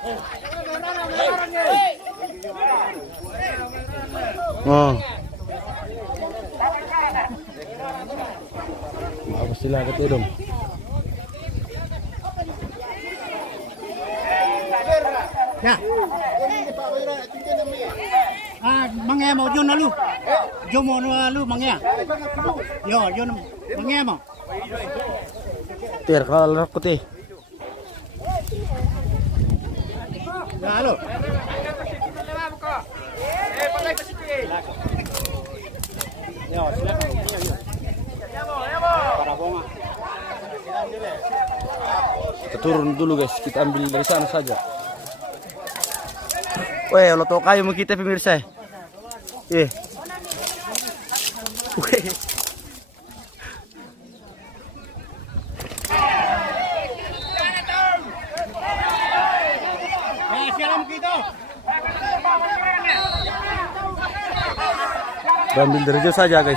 Oh. Apa sila ka dong? Ya. Mangya mo yun nalu. Yo mo nalu mangya. Yo, yun mangya mo. Ter kalau ko te. Ya, halo. Kita turun dulu guys, kita ambil dari sana saja. Weh, lo tau kayu mau kita pemirsa. Weh. Ambil dari jauh saja guys.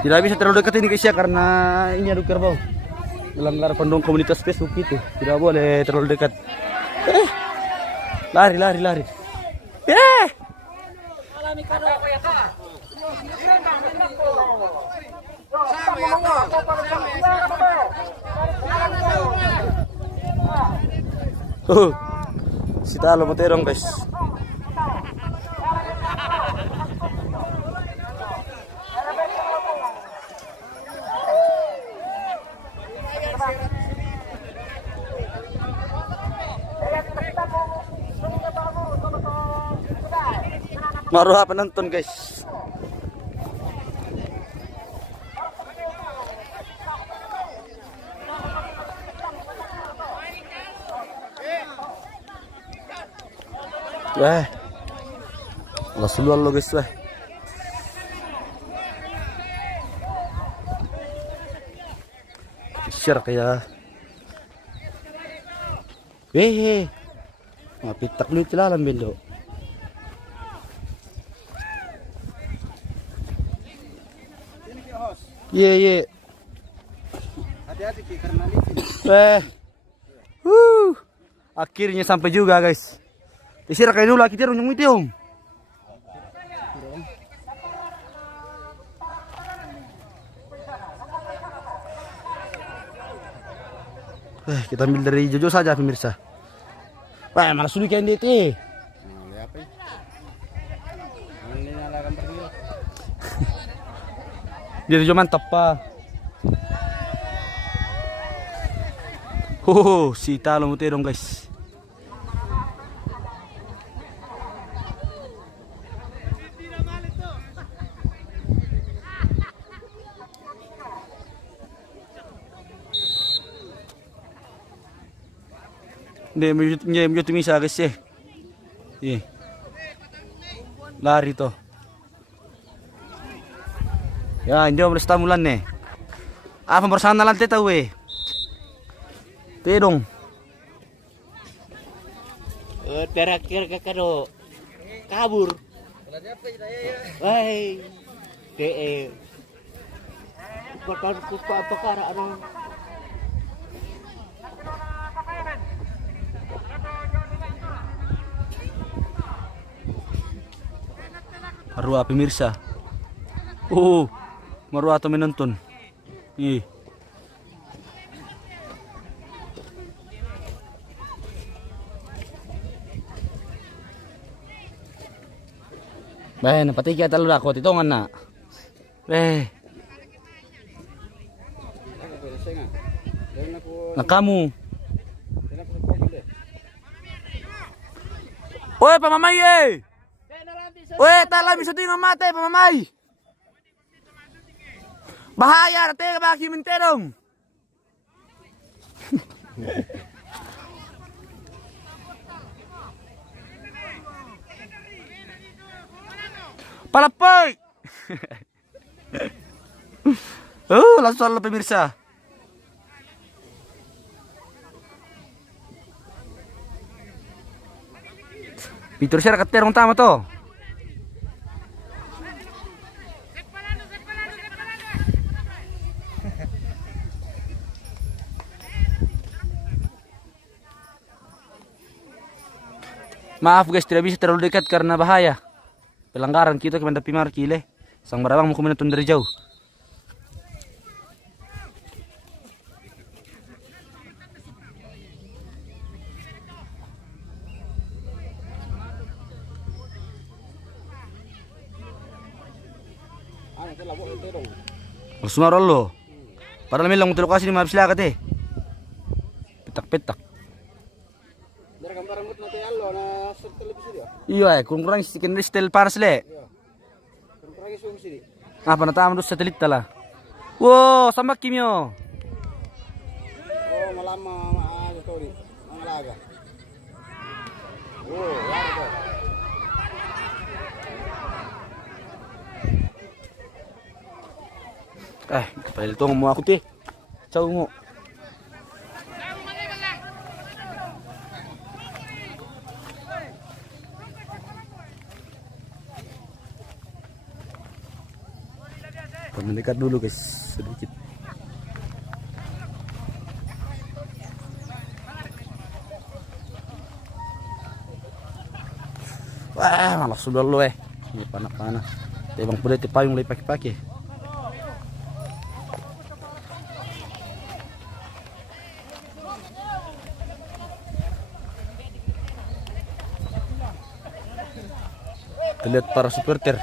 Tidak bisa terlalu dekat ini guys ya, karena ini ada kerbau. Melanggar panduan komunitas Facebook itu. Tidak boleh terlalu dekat. Lari. Si talo moterong guys. Maruha penonton guys. Wah. Lah seluar lo guys wah. Share kayak. Mapitak lu tilalam bendo. Iya. Hati-hati karena licin. Akhirnya sampai juga guys. Isir kayak dulu kita nyung itu om. Kita ambil dari Jojo saja pemirsa. Wah, malah sulit kan dia. Dia Jojo mantap pak. Si talo mo dong guys. Hindi mo tumisa guys eh. Lari to. Ya, hindi mo basta mulan eh. Pembersana lantai tahu eh. Tidong. Terakhir kakado kabur. Wahai, perkara ano? Marua pemirsa. Marua atau menonton. Napati kita talo ako titongan na. Nakamu. Oi, pamamay eh. Oi, tala bisa tinggal mati pamamay. Bahaya, nanti bagi menterong. Palapoy. Langsung lo pemirsa. Fitur share terong tama to. Maaf guys, tidak bisa terlalu dekat karena bahaya. Pelanggaran kita kepada Pimar Kile. Sang Barawang mau menonton dari jauh. Masuk lo. Padahal milang untuk lokasi ni maaf sila kate. Petak-petak. Dari gambaran mo natin allo na sa televisi dia. Iya, kurang sedikit stel panas le. Kurang isu sini. Apa natama do satelit tala. Wow, sama kimyo. Oh, malama maaga to di. Ang alaga. Oh, yan to. Kapal ito mo ako ti. Ciao mo. Mendekat dulu guys, sedikit. Wah, malas sudah lo Ini panas-panas. Tebang pula payung mulai pakai-pakai. Terlihat para supporter.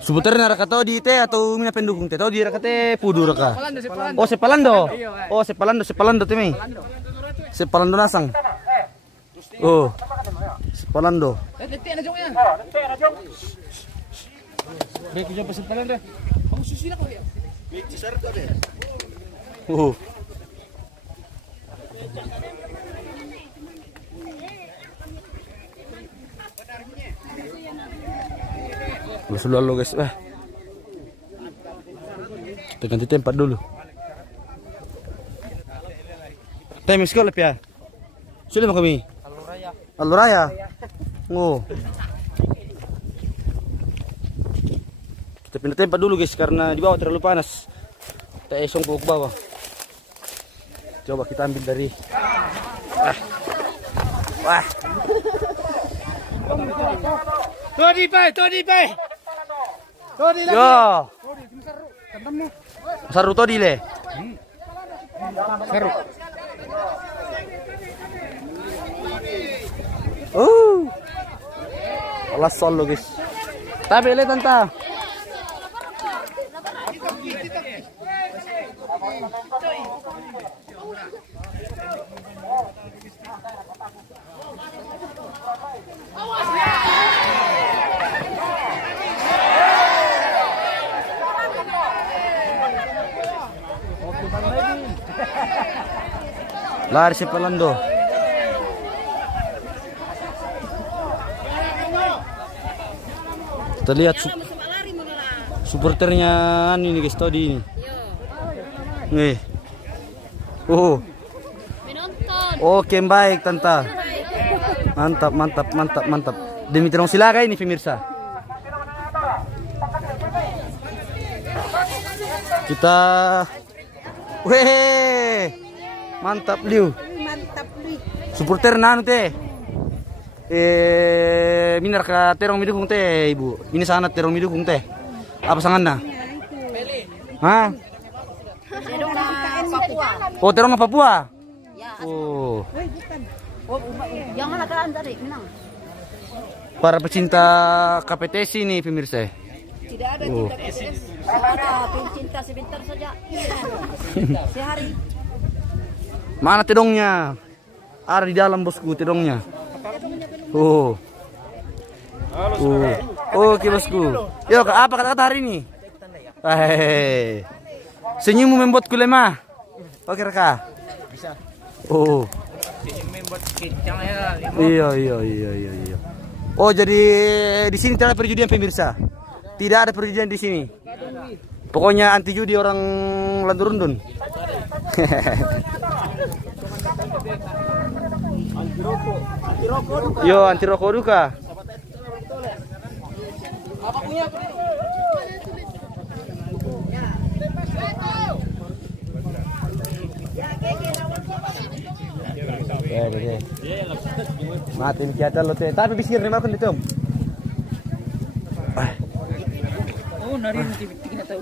Supporter na raka to di te atau mina pendukung te to di raka te pudu raka. Oh Sepalando. Oh Sepalando te mi. Sepalando nasang. Oh. Sepalando. Oh. Lalu guys, kita ganti tempat dulu. Time sekolah ya. Sudah mau kami. Aluraya. Oh. Kita pindah tempat dulu guys karena di bawah terlalu panas. Kita esong ke bawah. Coba kita ambil dari. Wah. Todi bay. Todi lagi. Yo. Saru todi le. Seru. Alas solo guys. Tapi le tanta. Lari si Pelando. Kita lihat supporternya ini guys tadi ini. Nih. Oke baik tanta. Mantap. Demi terong silakan ini pemirsa. Kita mantap liu. Supporter nanu teh. Minar ka terong midukung teh ibu. Ini sana terong midukung teh. Apa sanganna? Hah? Oh terong Papua. Oh. Jangan ada dari Minang. Para pecinta KPTC nih pemirsa. Tidak ada cinta KPTS. Ada cinta sebentar saja. Sehari. Mana tedongnya? Ada di dalam bosku tedongnya. Oh. Oke bosku. Yo, apa kata-kata hari ini? Senyummu membuatku lemah. Oke reka. Bisa. Oh. Senyum membuat kencang ya. Iya. Oh, jadi di sini tidak ada perjudian pemirsa. Tidak ada perjudian di sini. Pokoknya anti judi orang Landurundun. Yo, anti rokok duka. Ya, deh. Mati kita lo teh. Tapi bisir nih makan itu. Oh, nari nanti kita tahu.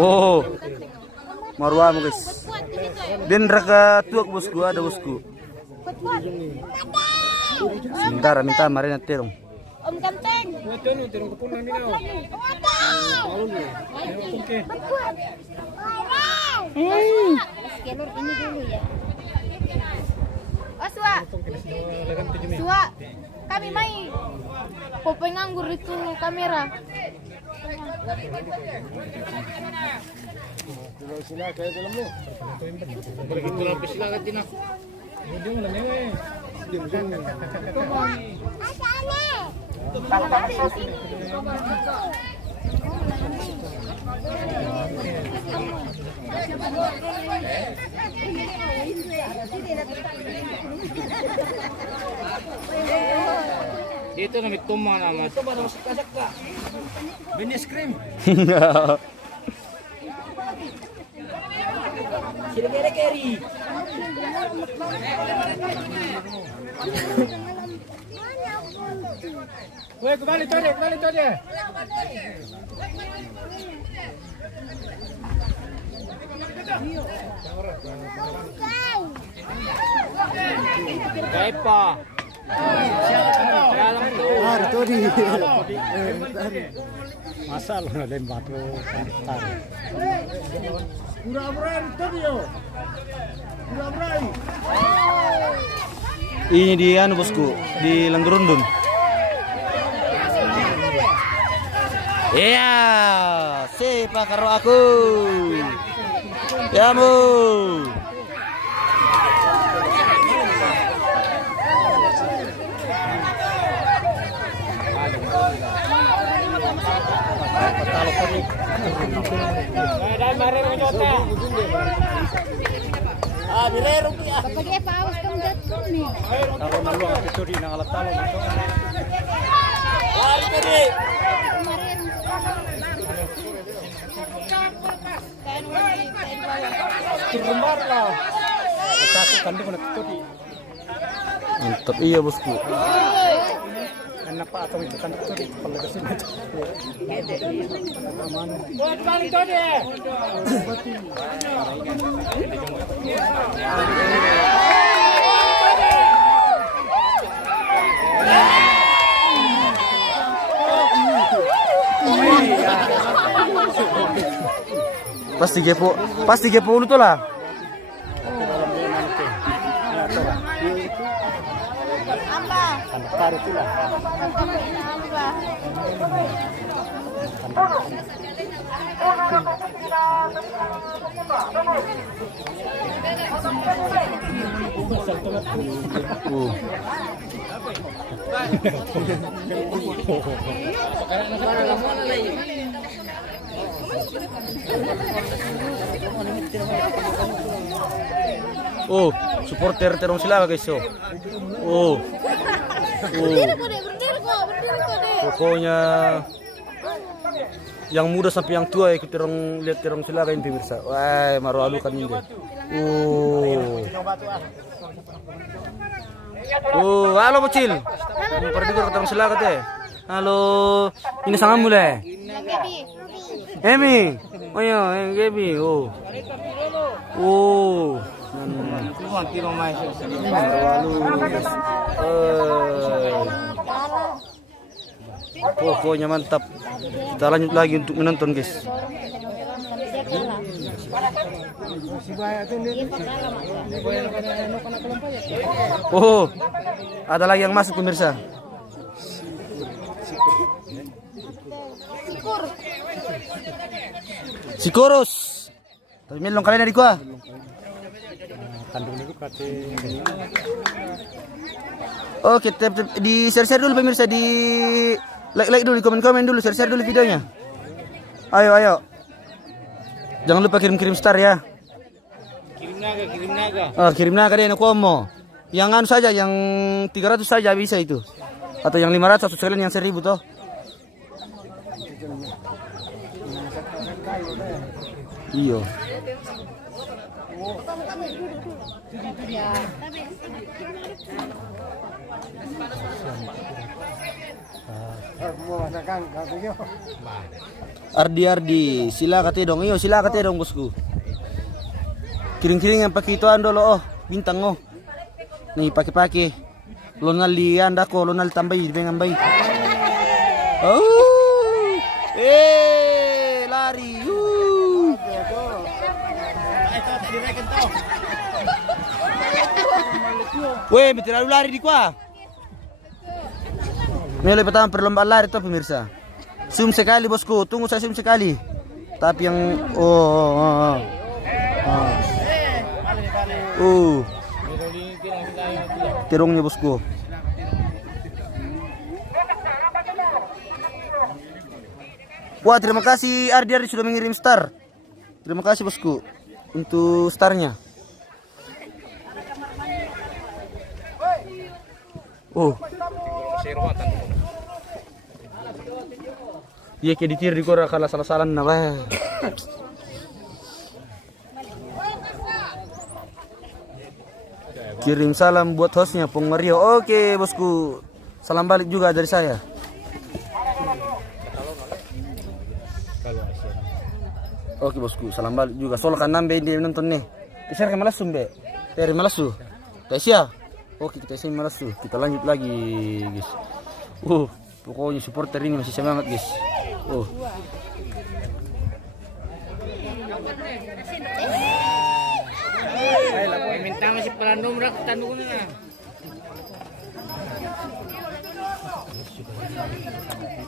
Oh. Marwah guys. Den raka tuak bosku ada bosku. Sebentar minta mari nanti dong. Om Ganteng. Skelur ini dulu ya. Oh, Sua, kami main Popeye nganggur itu kamera. Dito na may tuma naman. Ito ba naman sakka? Binis cream. Sila kere-keri. Weh, kembali tadi. Kaipa. Itu di. Masalah lembab lo. Pura-pura tadi yo. Pura-pura. Ini di anu bosku, di Langgerundun. Iya, siapa karo aku? Ya mu. Pakai paus kamu datang nih. Kalau nalu itu di nang alat talo. Terlembar lah. Satu kandung nak tadi. Mantap iya bosku. Enak pak atau itu kan tadi kalau ke sini. Buat balik tadi. Pasti gepo lu tuh lah. Apa? Tarik itu lah. Apa? Oh, supporter Terong Silaga guys. Oh. Berdiri kok deh. Pokoknya yang muda sampai yang tua ikut lihat Terong Silaga ini pemirsa. Wah, maru kan ini. Halo bocil. Pergi ke Terong Silaga teh. Halo, ini sangat mulai. Emi, oh ya, Gaby, oh. Pokoknya mantap. Kita lanjut lagi untuk menonton guys. Oh, ada lagi yang masuk pemirsa. Sikurus. Tapi melong kalian dari gua. Kandung itu kate. Oke, di share dulu pemirsa, di like dulu, di komen dulu, share dulu videonya. Ayo. Jangan lupa kirim star ya. Kirim naga. Kirim naga deh Nokomo. Yang anu saja, yang 300 saja bisa itu. Atau yang 500 atau sekalian yang 1000 toh. Iyo. Ardi, sila katedong. Iyo, sila katedong bosku. Kiring-kiring yang pakai itu dulu, oh, bintang oh. Nih pakai. Lonal lian dako, lonal tambay, dengan bay. Oh, lari. Weh, terlalu lari di kuah. Ini lebih pertama perlombaan lari tuh pemirsa. Zoom sekali bosku, tunggu saya zoom sekali. Tapi yang tirongnya bosku. Wah, terima kasih Ardi sudah mengirim star. Terima kasih bosku untuk starnya. Oh. Iya kayak ditir di kora kalau salah-salah nah. Kirim salam buat hostnya Pong Mario. Oke bosku, salam balik juga dari saya. Oke bosku, salam balik juga. Soal kan nambe dia nonton nih. Share ke malas sumbe. Dari malas su. Tasya. Oke kita sini malas su. Kita lanjut lagi guys. Pokoknya supporter ini masih semangat guys. Minta masih pelandom rak tanduk na.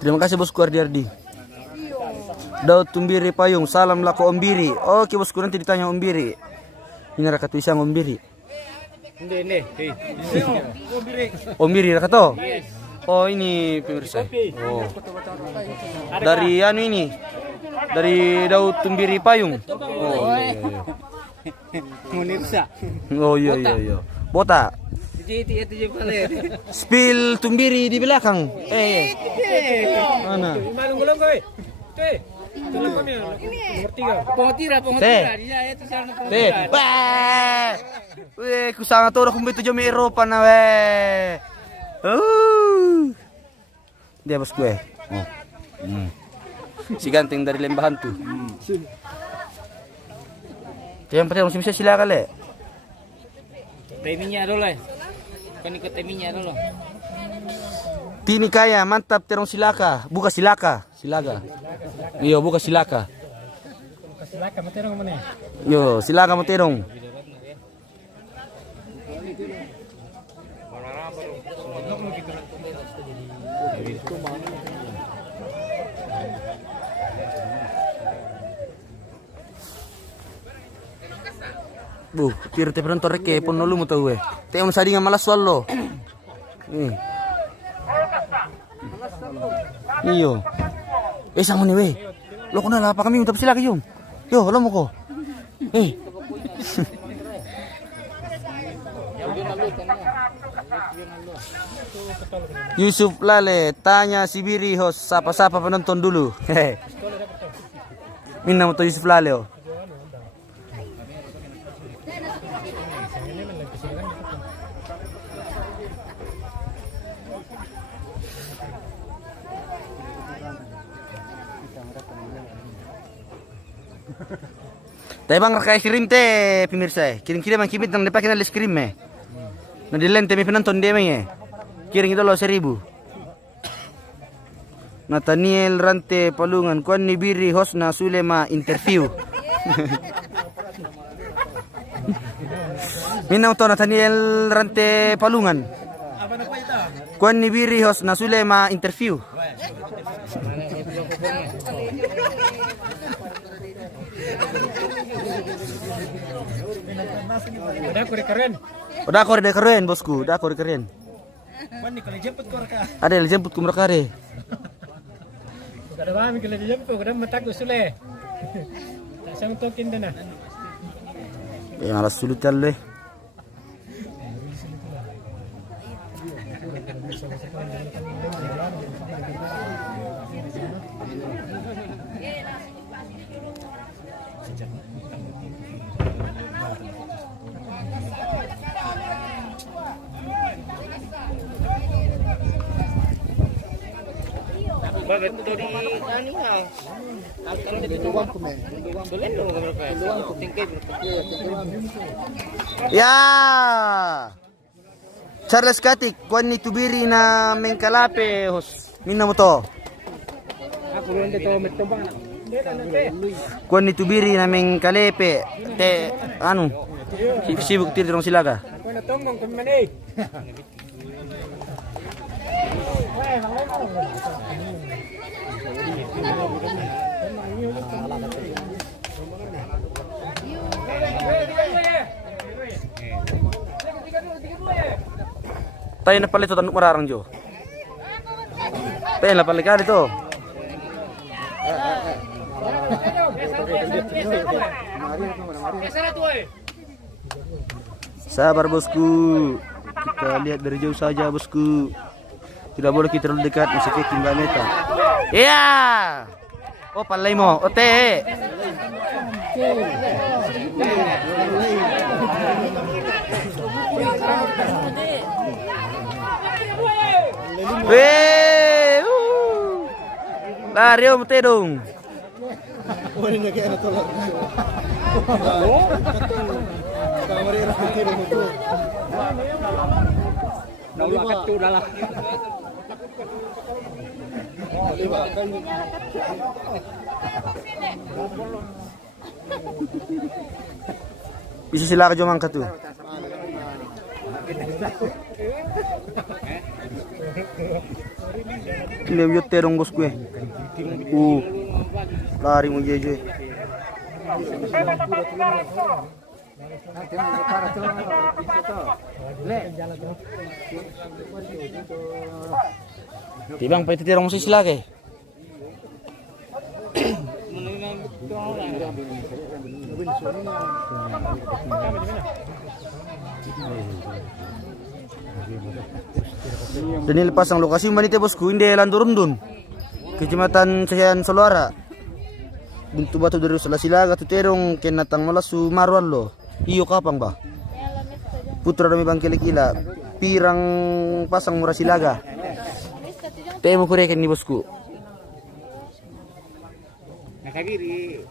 Terima kasih bosku Ardi. Daud Tumbiri Payung, salam laku Om Biri. Oke bosku, nanti ditanya Om Biri. Ini rakat isang Om Biri. Ini. Om Biri rakat to? Oh ini pemirsa. Oh. Dari anu ini. Dari Daud Tumbiri Payung. Oh iya. Munirsa. Oh iya. Botak. Spill Tumbiri di belakang. Mana? Malung-gulung koy. Pengotira. Dia itu sana pengotira. Weh, kusanga todo kumbito jam Eropa na weh. Dia bos gue. Si ganteng dari Lembahan tuh. Yang penting musim saya silakan le. Timingnya dulu. Kan ikut timingnya dulu. Tini kaya mantap terong silaka, buka silaga. Iyo buka silaka. Silaka materong mana? Yo silaka materong. Pirte penonton reke pon lu mo tahu Te un sadinga malas swallo. Iyo. Sama nih weh. Lo kenal apa kami udah silaka yum. Yo, lo mau ko. Yusuf Lale tanya si Biri host siapa penonton dulu. Minna mo to Yusuf Lale oh. Tapi bang rekai kirim teh pemirsa, kirim ang kibit nang dipakai nalis kirim na dilente may penonton dia kirim itu lo 1,000. Nathaniel Rante Palungan, kuan ni Biri host na Sulema interview. Minang to Nathaniel Rante Palungan. Apa na po ito? Kuan ni Biri host na Sulema interview. Udah aku keren bosku, udah aku keren. Ada yang jemput ku mereka re. Kada kami kalau dijemput kada matak usule. Tak sang tokin dana. Ya malas sulit kali. Ya. Charles Katik, kuan ni tubiri na mengkalape hos. Minna mo to. Kuan ni tubiri na mengkalepe. Te anu? Sibuk tirong silaga. Ako na tongong kami man eh. Tayo na pala ito tanong mararang Jo. Tayo na pala ka dito. Sabar bosku. Kita lihat dari jauh saja bosku. Tidak boleh kita terlalu dekat masih tinggal meta. Iya. Oh palay mo. Ote. Weh. Lari om dong. Bisa sila ka jomang ka tu. Kiliam yut terong bos gue. Lari mo jeje. Tibang pa ititirong mo si sila kay. Dan lepas ang lokasi manite bosku hindi landurundun. Kecamatan Cahayan Saluara. Buntu batu dari Salasilaga tu terong kenatang malasu marwan lo. Iyo kapang ba? Putra dami bangkili kila. Pirang pasang murah silaga. Temo kurekan ni bosku. Nakabiri.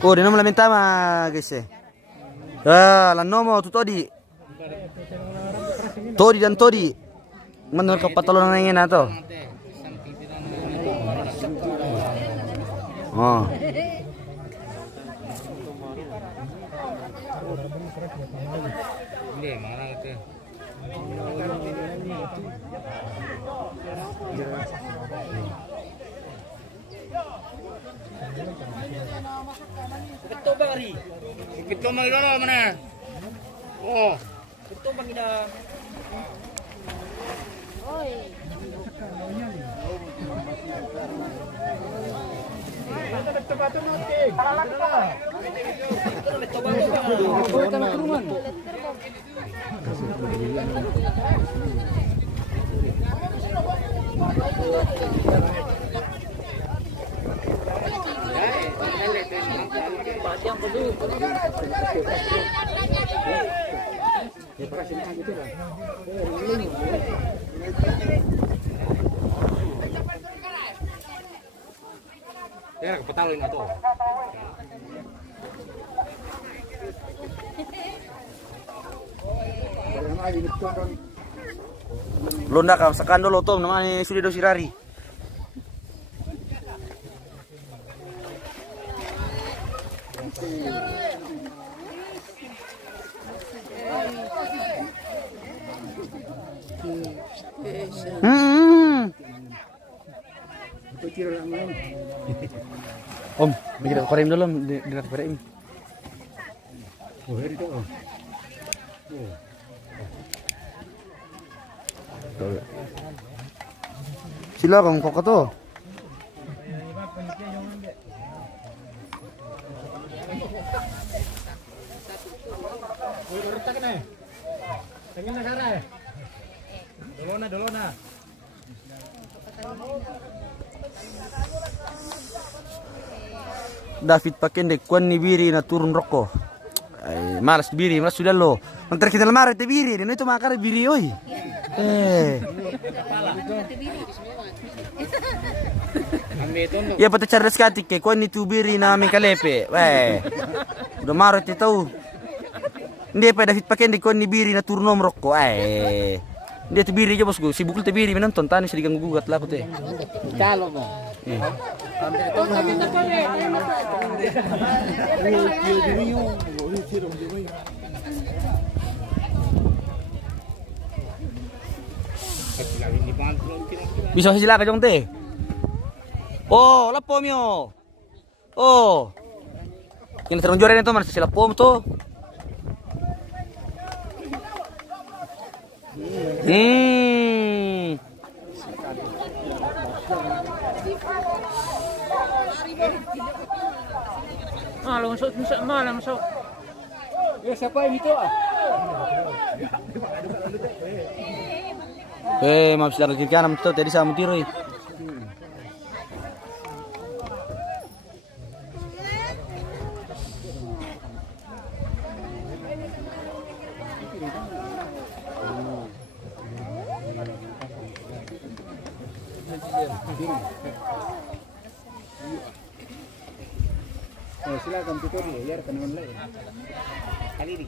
Oh, di nama lamentama guys eh. Lan nomo tu todi. Todi dan todi. Menurut kapatalo nang ngena to. Oh. Betul bari. Betul bang dulu mana? Oh. Betul bang ida. Oi. Ya, kepetalo ini tuh. Londa ka sakan dulu tom namanya sudah do sirari. Om, kita korim dulu di korim. Oh, itu. Oh. Silakan kok to. Dolo na. David Pakende kuan ni biri na turun rokok. Ay, malas biri, malas sudah lo. Menteri kita lemari te biri, itu makar biri oi. Ya pati cerdas kati ke kuan itu biri na mi kalepe. Weh. Udah marah ti tahu. Hindi pa David Pakende kuan ni biri na turun rokok. Dia te biri aja bosku, sibuk te biri menonton tani sedikit gugat lah aku teh. Kalau mo. Bisa sila ka jong teh. Oh, lapo mio. Oh. Kini terang juara nito man sila pom to. Malam masuk. Ya siapa yang itu? Maaf sila kiri kanan to tadi sama tiro. Silakan tutur dulu ya rekan online. Kali ini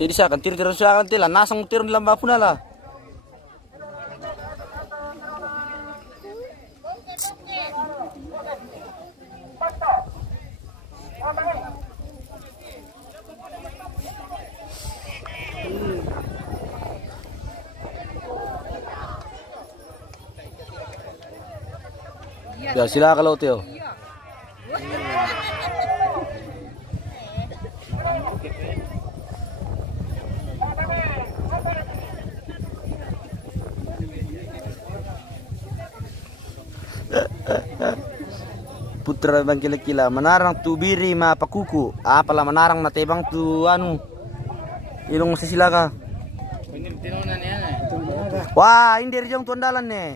Jadi saya akan tir-tir saya akan tela nasang tir dalam bapuna lah. Ya silakan lo Teo. Putra bang kila-kila menarang tu biri ma pakuku apalah menarang na tebang tu anu ilong sisilaka. Wah ini dari jong tu andalan ne.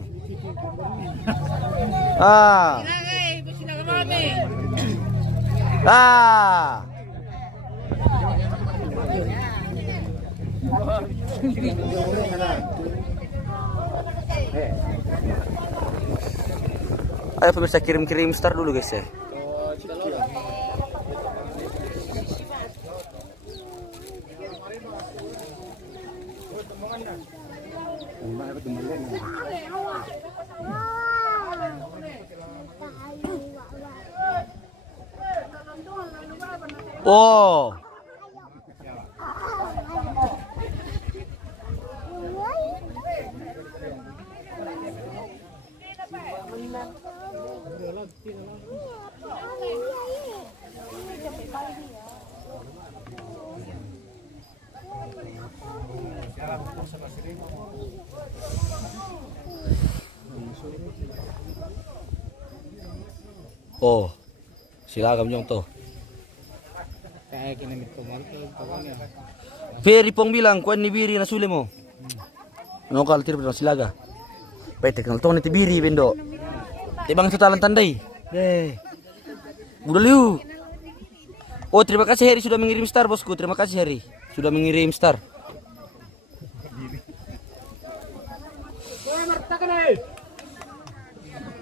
Ayo pemirsa kirim-kirim star dulu guys ya. Oh. Oh, silakan jong to. Kayak gini itu malu Ferry pong bilang kuan ni biri na sule mo. No kal tir silaga. Pete kenal to ni biri bendo. Tibang setalan tandai. Budaliu. Oh, terima kasih Heri sudah mengirim star bosku. Terima kasih Heri sudah mengirim star.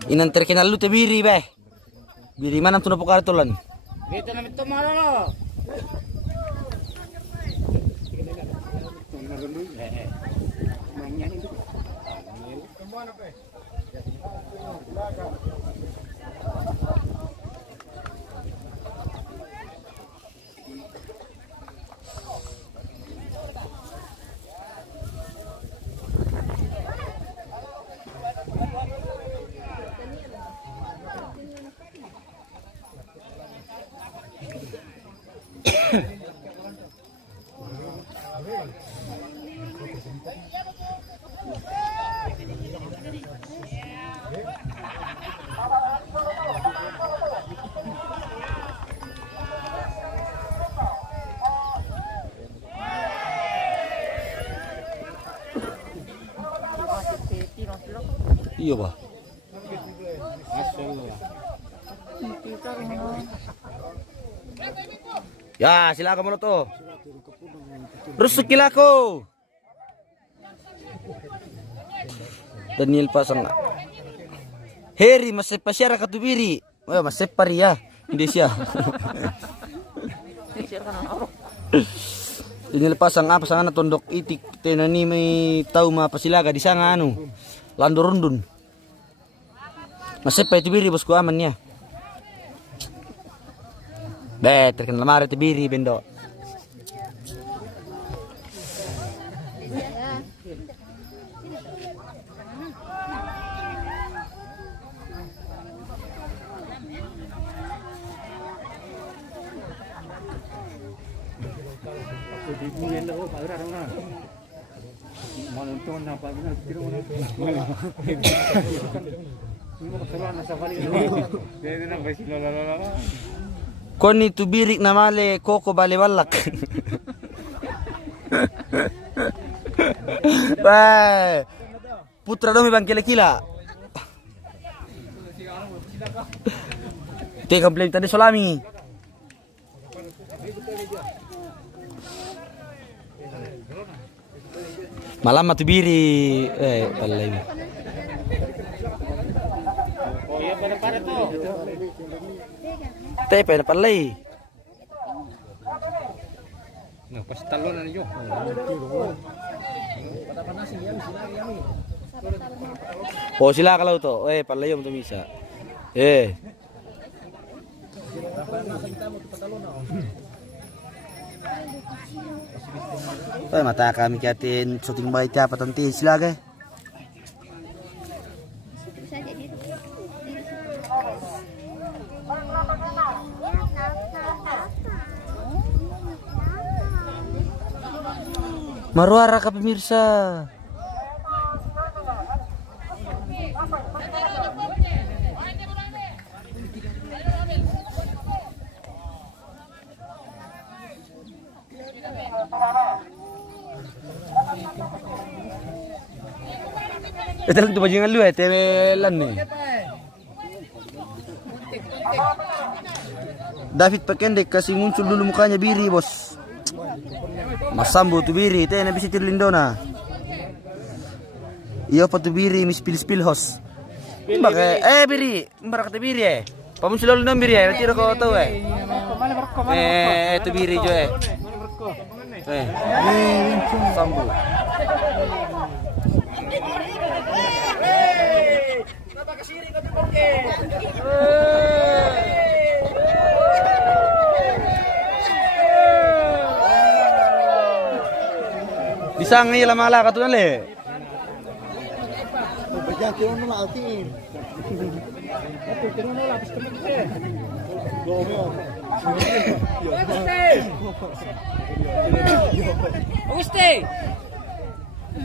Inan terkenal lu te biri beh. Biri mana tu na pokartolan? Dito na ito malo. Iya ba? Ya, silakan mo to. Rusuk kilako. Daniel pasang. Heri masih pasyara katubiri. Oh, masih paria. Hindi siya. Daniel pasang apa sangan tondok itik tenani may tau mapasilaga di sana anu. Landorundun. Masih pa itubiri bosku amannya. Terkenal lemari tubiri bendo. Koni tubirik na male koko balewalak. Putra dong bang kila-kila. Te komplain tadi solami. Malam matu biri palai. Oh iya pada tuh. Te pada palai. Nah, pas talonan yo. Oh sila kalau to. Palai yung tumisa. Mata kami kiatin syuting baik apa tanti sila ke? Maruara ka pemirsa. Ito lang ito bajingan lu temelan nih. David Pakendek kasih muncul dulu mukanya biri bos. Masambu tu biri, na bisa lindona. Iyo pa tu biri mis pil hos. Mbak biri, mbak kata biri Pamuncul dulu dong biri nanti ko tahu tu biri jo Sambu. Disang ni lama lah katuan le. Berjati ono lah atin. Auguste.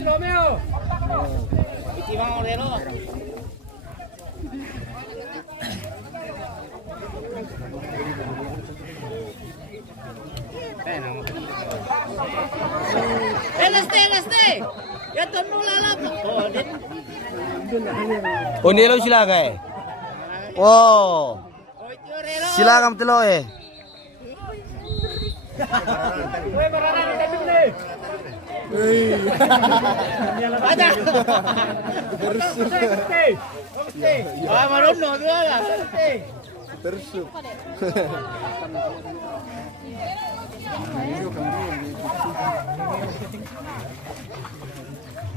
Romeo. Iki mau relo. Leste. Ya tono lalap. Oh nilo sila kay. Oh. Silakan telo Ada. Ah, marono dia lah. Tersuk.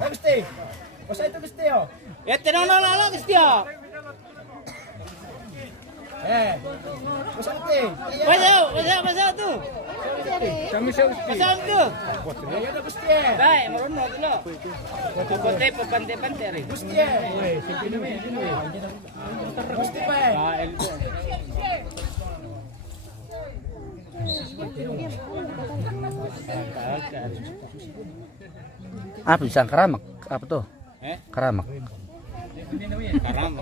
Gusti. Basta itu Gusti oh. Ya tinono Gusti oh. Basta Gusti. Masa tu. Kami sa Gusti. Masa tu. Ayo na Gusti. Dai, marono dulu. Kote pante rin. Gusti. Sige na may. Gusti pa eh. Apa bisa keramak? Apa tuh? Keramak. Karama.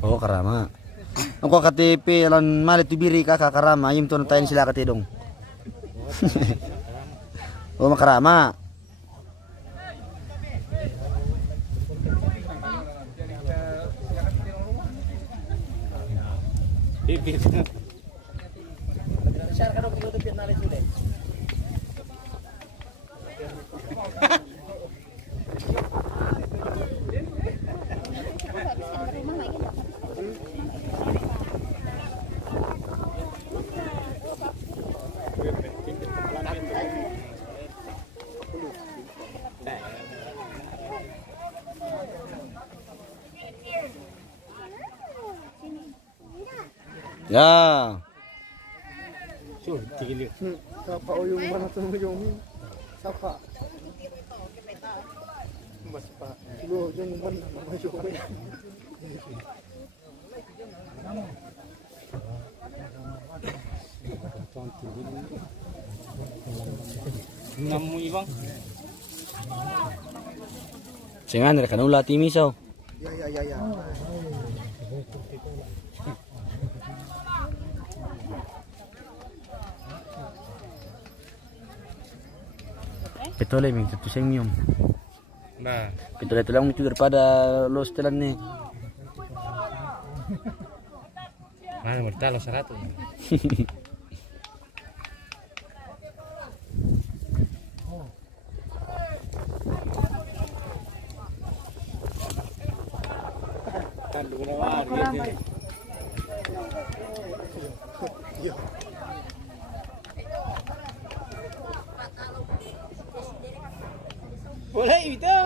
Oh, karama. Ang ko KTP lan malit tibiri ka karama yim to tayo sila katidong. Oh, makarama. Bibir. Ya. Sapa o yung mana to yung sapa. Mas pa. Siguro yung mana masuk ko. Namu ibang. Singan ra kanula timisaw. Ya. Petole ming tutu senyum. Nah, Petole itu lang itu daripada lo setelan nih. mana bertalo 100. Boleh itu.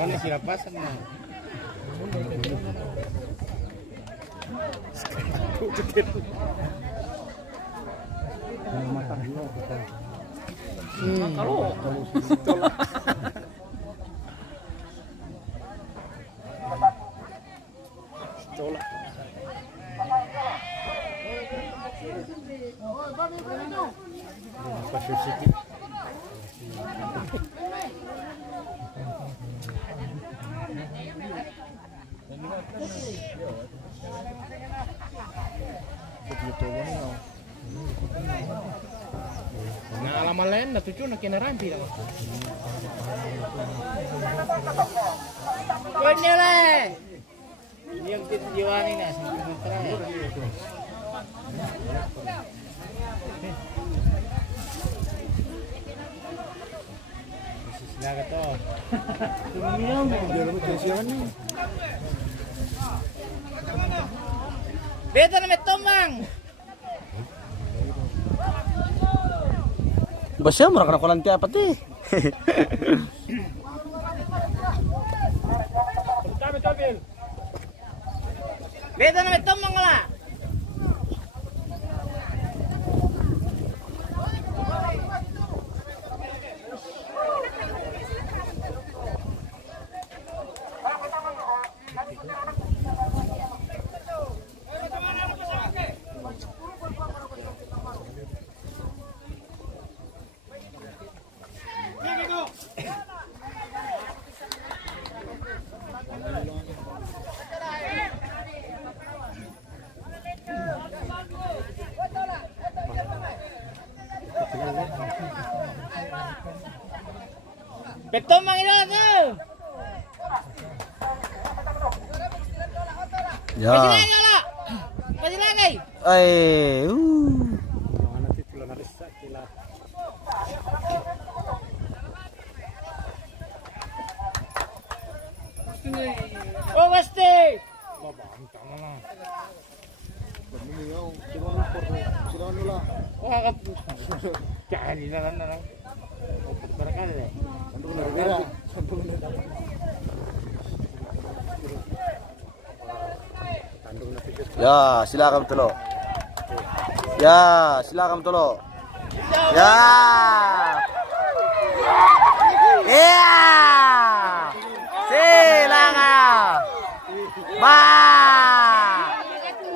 Kan siapa sana? Nah, alaman lain na tujuh nak kena rampi dah. Punya lah. Ini yang kita jiwani nih sampai terakhir. Silakan toh. Beta na may tomang. Basya mura kana kulanti apat eh. Beta na may tomang lah. Betul mang itu tuh. Ya. Pasti lagi. Oh pasti. Wah, cari nang. Barangkali. Ya, silakan telo. Ya, silakan telo. Ya. Ya. Silakan. Ba.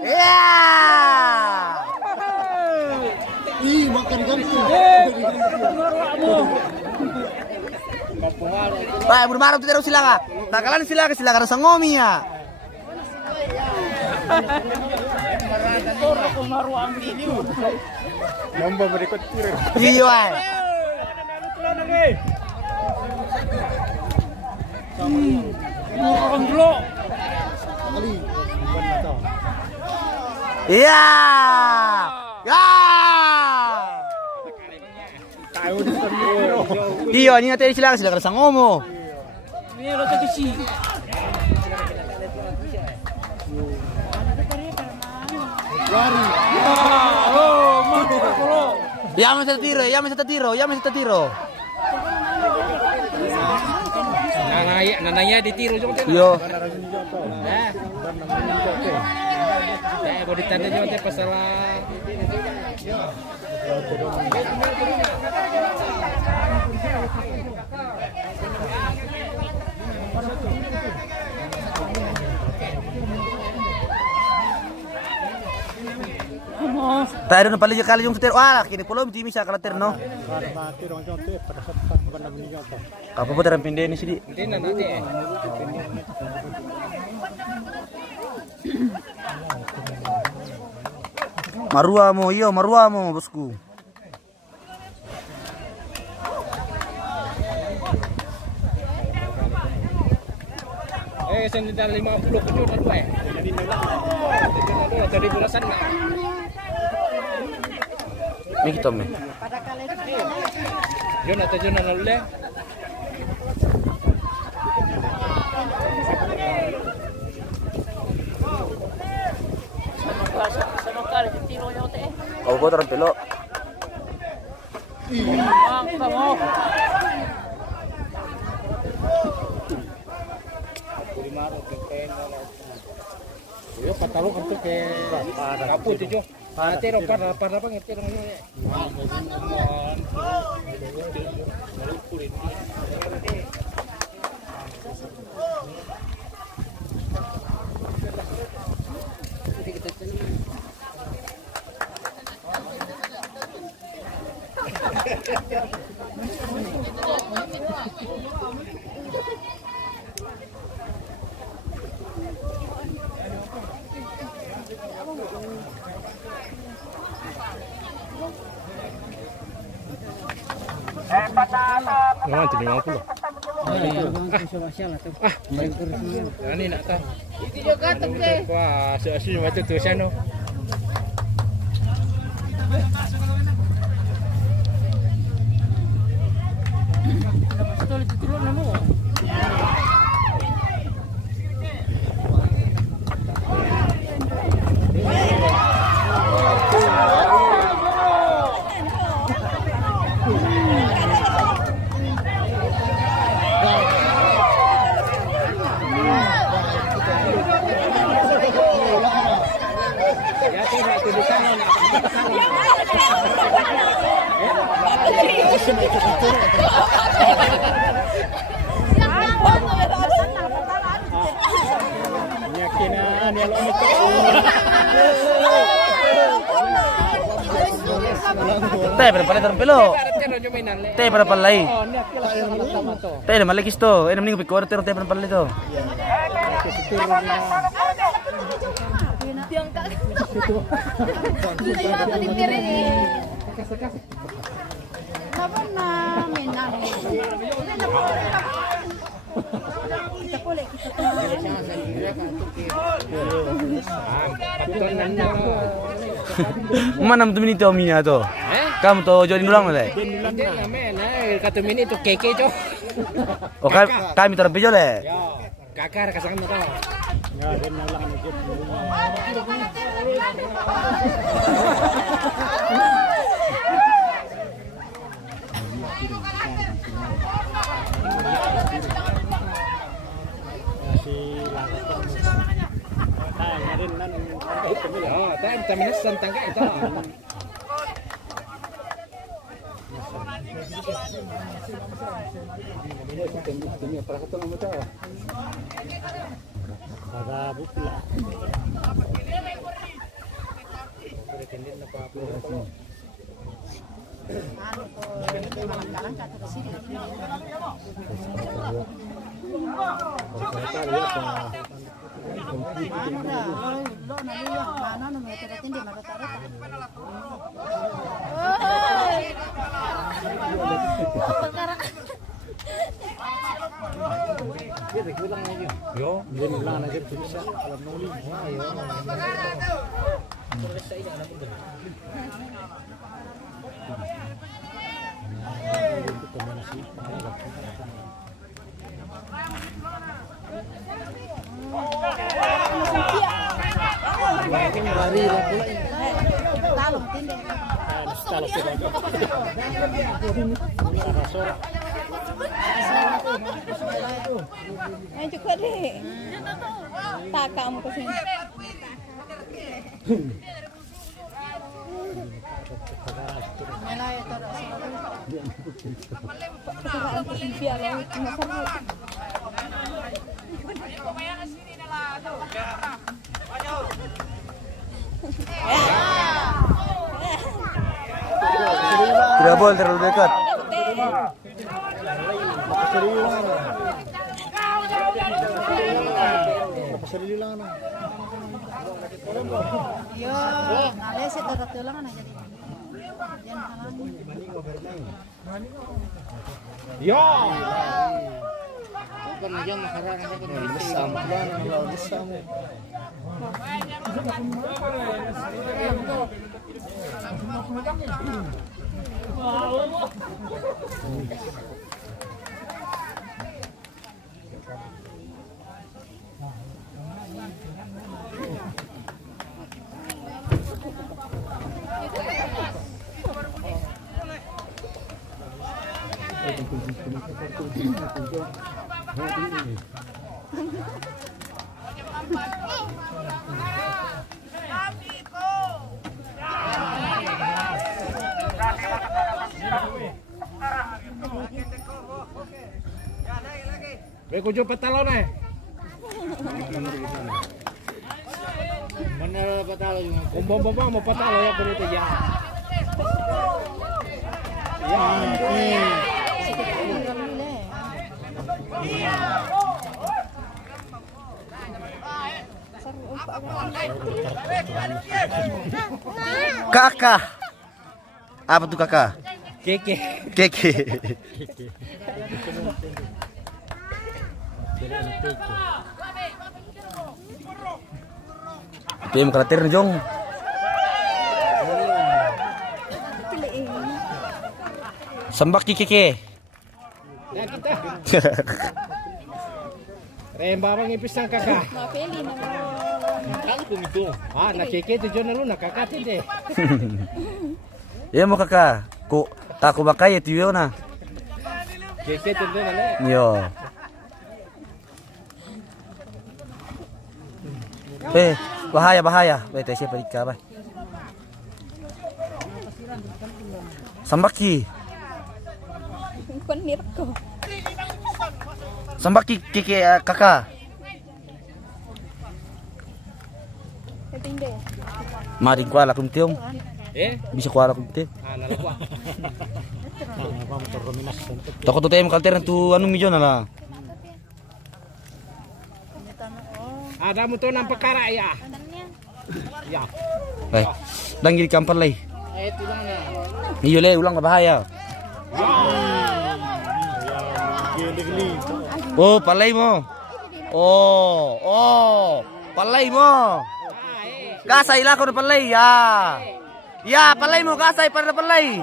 Ya. Ih, makan ganti. Baik, bermarah tu terus silakan. Takalan silakan rasa ngomi ya. Nombor berikut kiri. Iya. Iya. Ya. Iya, ini nanti silakan rasa ngomo. Ini lo tak kisi. Ya me está tiro. Nananya ditiru juga. Yo. Baru ditanda juga pasalah. Tayo na pala kali yung tiro. Ah, kini pulo miti misa kala tiro no. Kapo po terang pinde ni sidi. Hindi na natin Marua mo bosku. Sendal 50 kudu na dua eh. Jadi bulasan na. May kita me. Yun na ulit. Kau ko terang pilo. Yo patalo kanto ke Kapu itu jo. Tero para apa ngerti dong ini. Oh, itu 50. Ini nak tahu. Itu juga tu ke. Wah, sesuatu macam tu sana. Betul itu turun nama. Kinaan ya lo itu. Teh pada palay terpelo. Teh pada palay. Teh na malagis to. Ay namning pikor teh pada palay to. Diangkat. Saya apa dipiri ini? Apa namin namin? Kita boleh kita Mana tu minit Omina to? Kamu to jadi ulang le. Kata mini itu keke cok. Oh kami terpejo le. Kakak kasang to. Tayo terminas tentang itu. Ayo cepat deh. Tak kamu kesini. Tidak boleh terlalu dekat. Yo, ngalih sih tulang aja jadi. Jangan halangi. Yo. Kujo patalo na. Mana patalo yung bom mo patalo ya perito ya. Kakak. Apa tuh kakak? Keke. Keke. PM kalatir na jong. Sambak kike. Ya kita. Remba bang ipis ng kakak. Mapili na mo. Kalo kumito. Nakeke to John na nakakatin de. Iya mo kakak. Ku tako bakay ito yun na. Keke to na. Yo. Bahaya. Baik, siapa di kabar? Sambaki. Konir ko. Sambaki kiki kakak. hindi. Maring kuala kum tiom. Bisa kuala kum te. Takot to tem kalter tu anu mijo nala. Ada mo to ng pagkara ya. Ya. Eh, langi di kampar lay. Ito lang na. Iyo le ulang bahaya. Oh, palay mo. Oh, palay mo. Gasay la ko na palay. Ya, palay mo, gasay para na palay.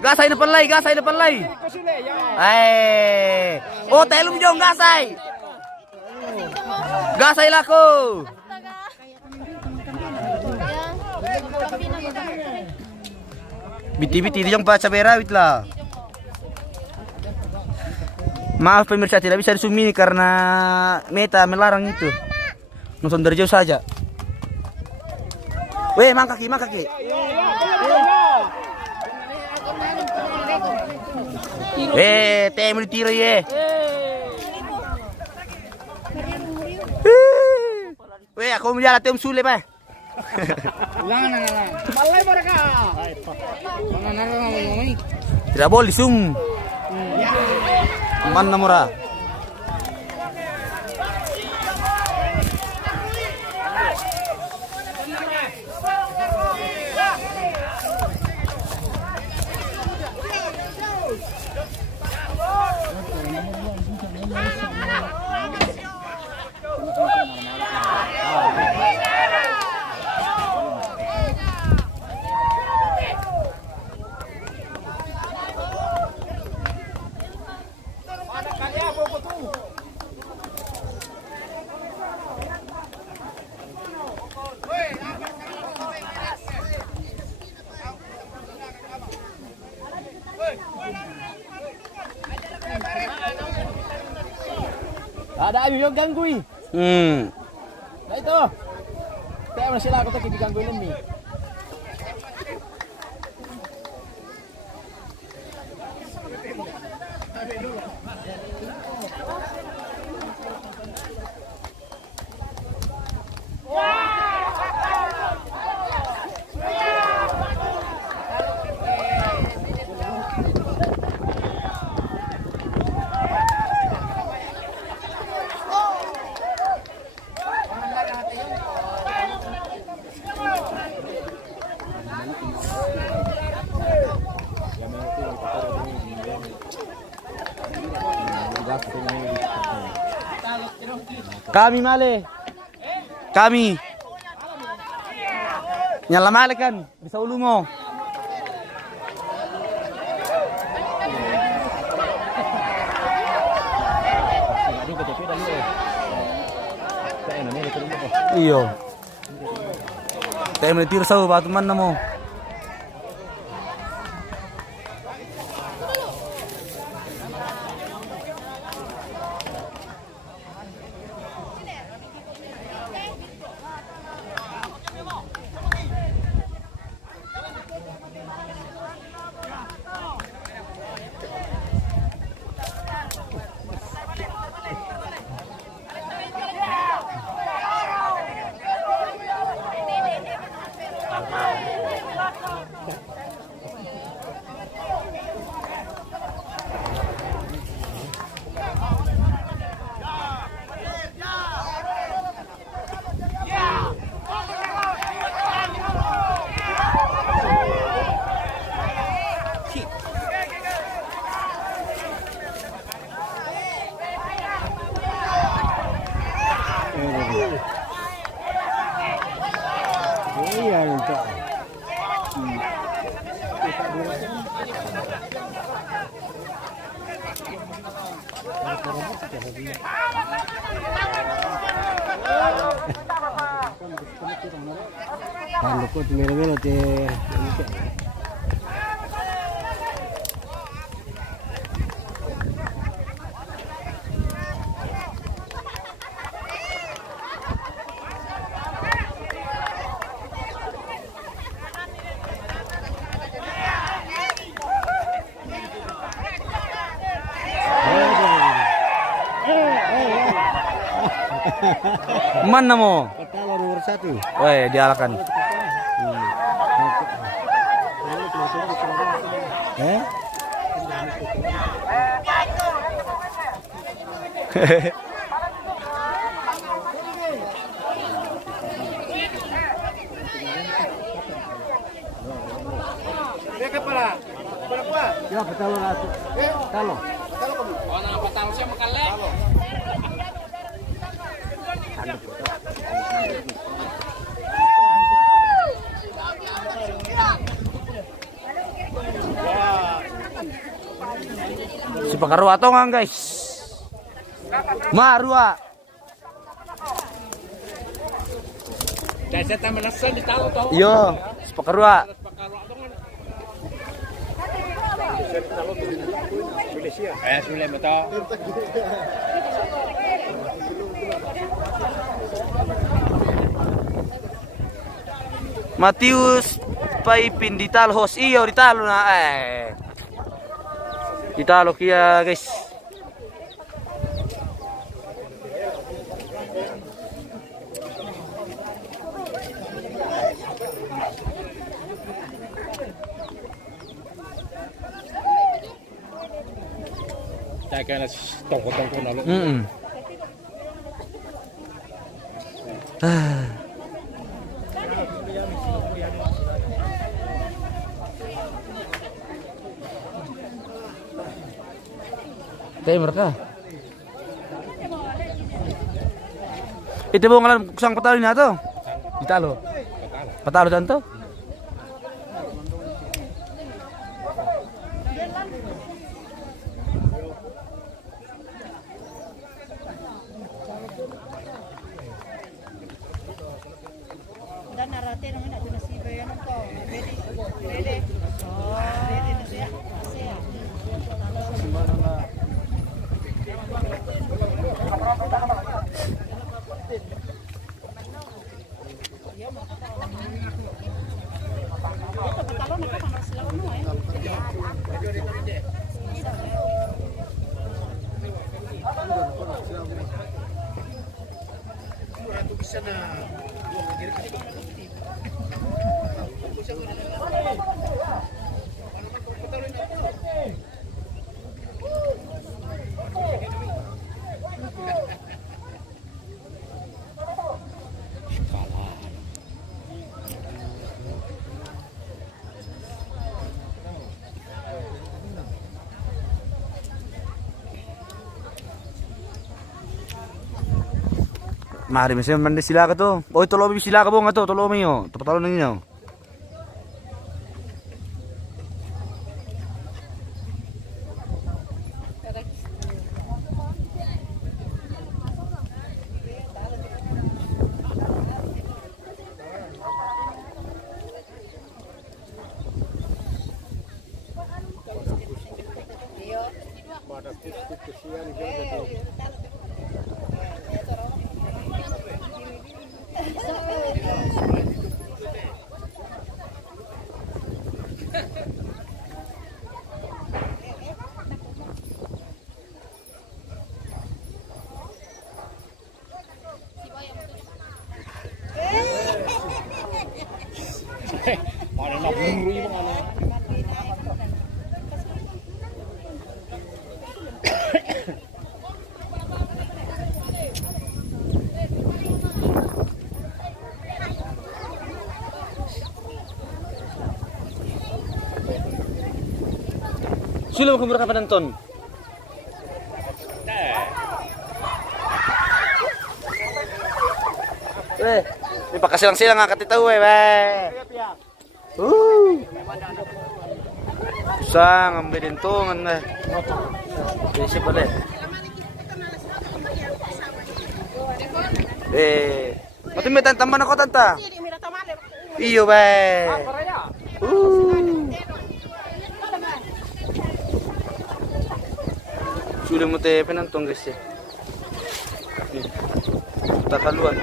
Gasay na palay, gasay na palay. Ay. Oh, telum jong gasay. Gasay la ko. Biti-biti di jong baca berawit lah. Maaf pemirsa, tidak bisa disumi karena Meta melarang itu. Nonton dari jauh saja. Weh, mang kaki. Teh mau ditiro ye. Weh, aku mau jalan tem sule pa. Lang. Malay mo ka. Tidak boleh zoom. Mana murah? Ada ayo yung gangguin. Nah itu. Kaya mo sila ako to kibigangguin ni. Kami male. Kami. Nyala male kan, bisa ulu mo. Iyo. Tayo menitiro sa batu man na mo. Mana mo? Patalo nomor 1. Weh, diarahkan. Eh? Ya, patalo na. Talo. Si pakarua to nga guys. Marua. Dahil sa malasan di tao to. Yo, si pakarua. Sulit mo to. Matius Paipin ditalo host iyo ditalo na ditalo kia guys. Dahil ka na tongko-tongko na lo. Tayo mereka. Itu mo ngalan kusang patalo na to. Ditalo. Patalo dan to. Dan narate nang ina na si Bayan ko. Ready. Oh, ready na siya. Siya. Mari mesem mandi sila ka to. Oy tolo mi sila ka bo nga to, tolo mi yo. Tapatalo na ninyo. Mana nak buru ibu mana? Sila mo kumurka pa ng ton. May pakasilang sila nga katitaw Sang ang bilintungan na. Kasi pala. Matimitan tamban ako tanta. Iyo ba. Sudah mo tayo pinantong guys eh. Tataluan.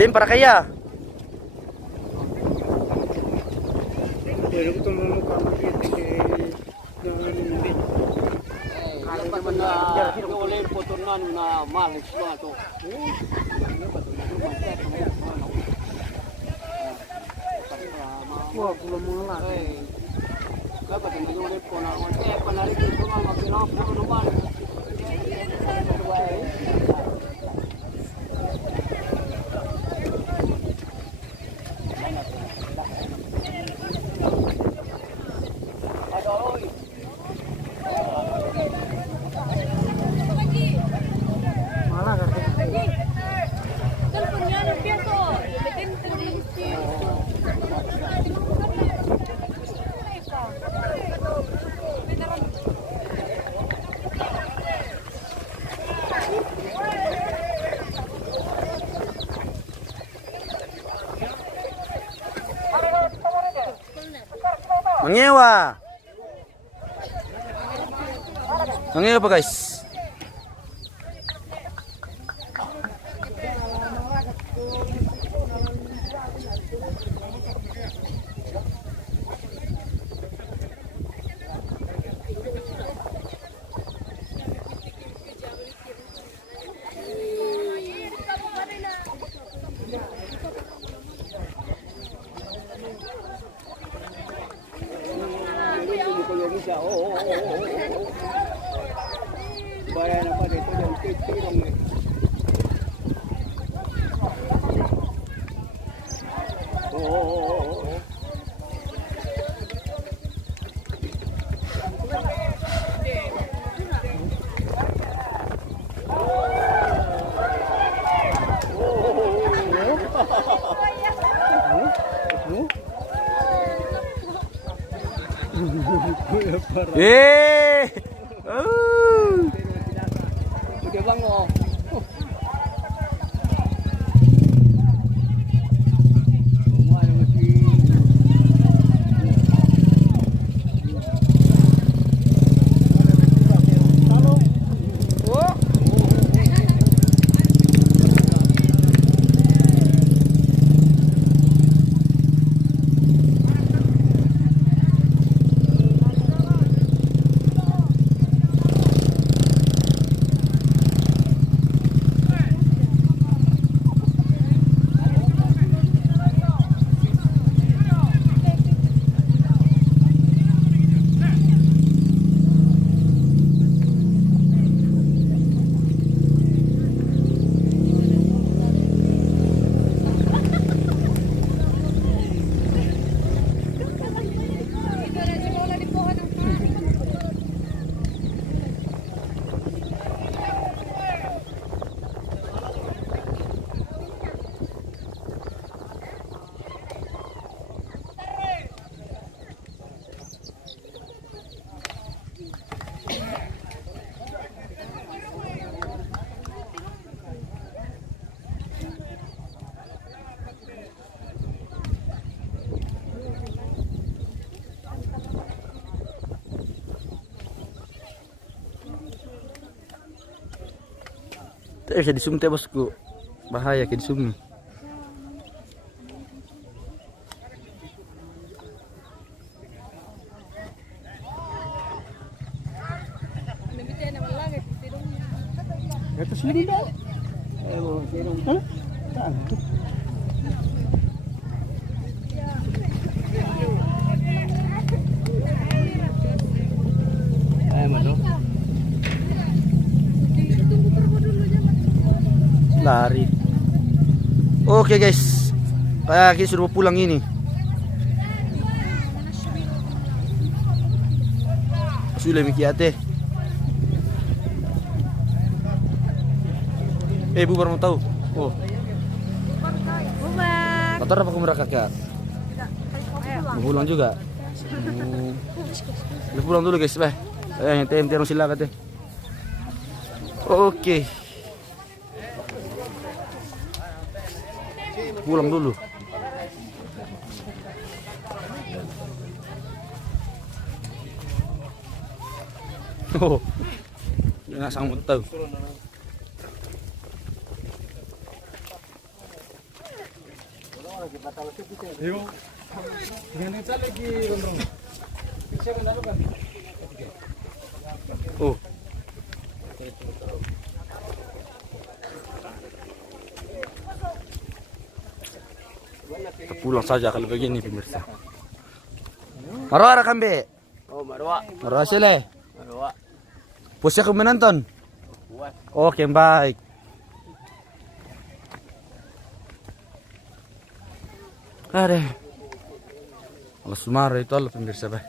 Lim para kaya. Pero kung mukha mo Mangewa. Mangewa pa guys. Bisa di zoom teh bosku, bahaya ke di zoom. Atas sini dah. Lari. Oke guys, kayak kita sudah mau pulang ini. Sudah mikiate. Bubar mau tahu. Oh. Bubar. Motor apa kumera kakak? Mau pulang juga. Udah pulang dulu guys, bah. Yang tem sila kate. Oke. Pulang dulu. Oh, nggak sanggup tahu. Dengan itu lagi gondrong. Bisa kan dalu kan? Oh. Pulang saja kalau begini pemirsa. Marwah kambe. Oh, marwa. Marwah sile. Marwa. Pusya kamu menonton. Puas. Oke, baik. Ada. Allah Sumara itu Allah pemirsa bah.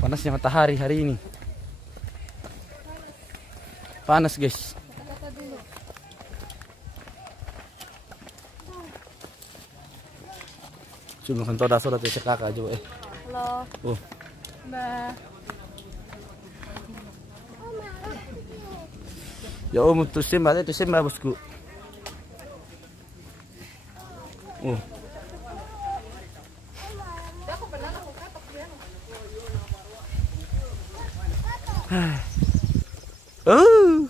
Panasnya matahari hari ini. Panas guys. Cuma kan toda surat ya kakak aja eh. Halo. Oh. Mbak. Ya tusim mbak bosku. Oh. Oh.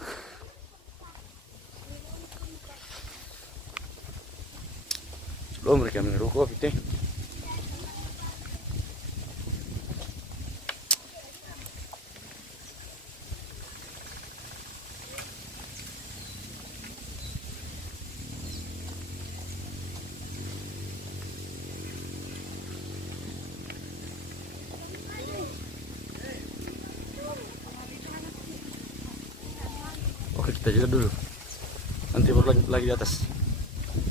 Belum mereka mengerukuk itu. Oke, kita jalan dulu. Nanti baru lanjut lagi di atas.